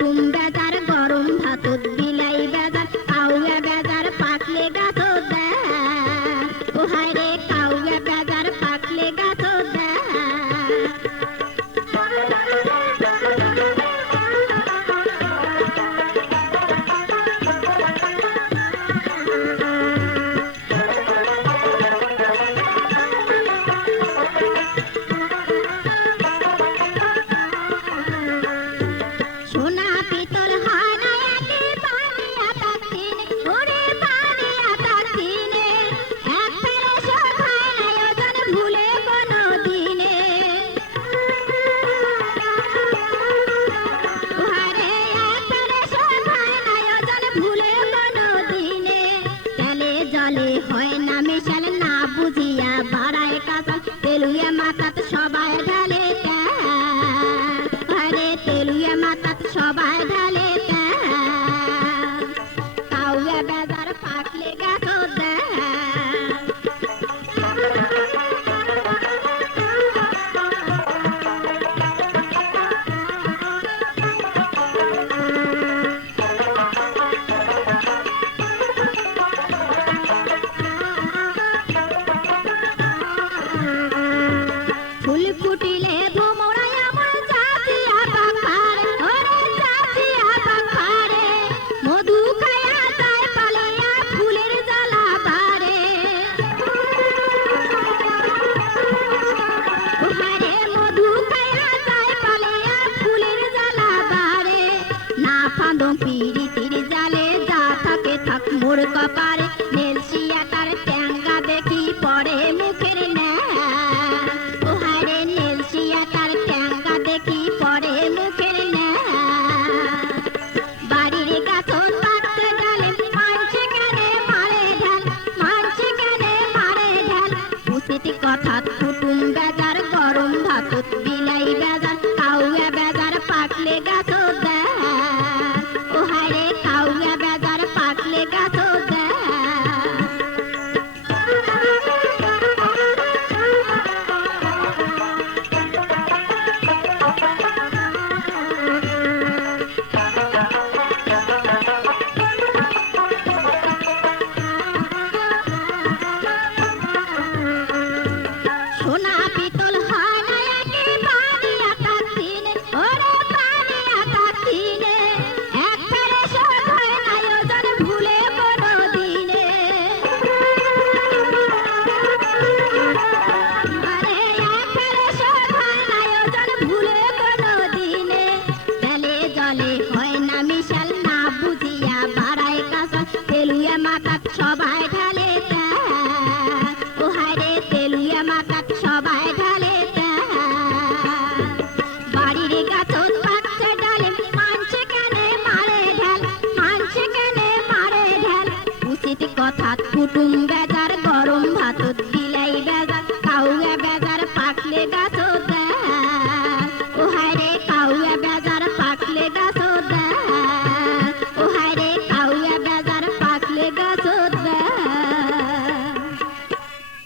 কুম বেজার গরম ভাতত বিলাই বেজার কাউয়া বেজার পাকলে গাছত দেয় ও হায় রে কাউয়া বেজার পাকলে গাছত দেয় হয় না মেশাল না বুঝিয়া বাড়ায় কাঁচাল তেলুয়া মাথাত সবাই ঢালে আরে তেলুয়া মাথাত সবাই ঢালে কাউয়া বেজার পাকলে গাছত দেয় ফুল ফুটিলে ভোমরাই আমার চাচিয়া পাখারে ওরে চাচিয়া পাখারে মধু খায়া যায় পালিয়া ফুলের জ্বালা বারে ওহারে মধু খায়া যায় পালিয়া ফুলের জ্বালা বারে না ফাঁদো পিড়ি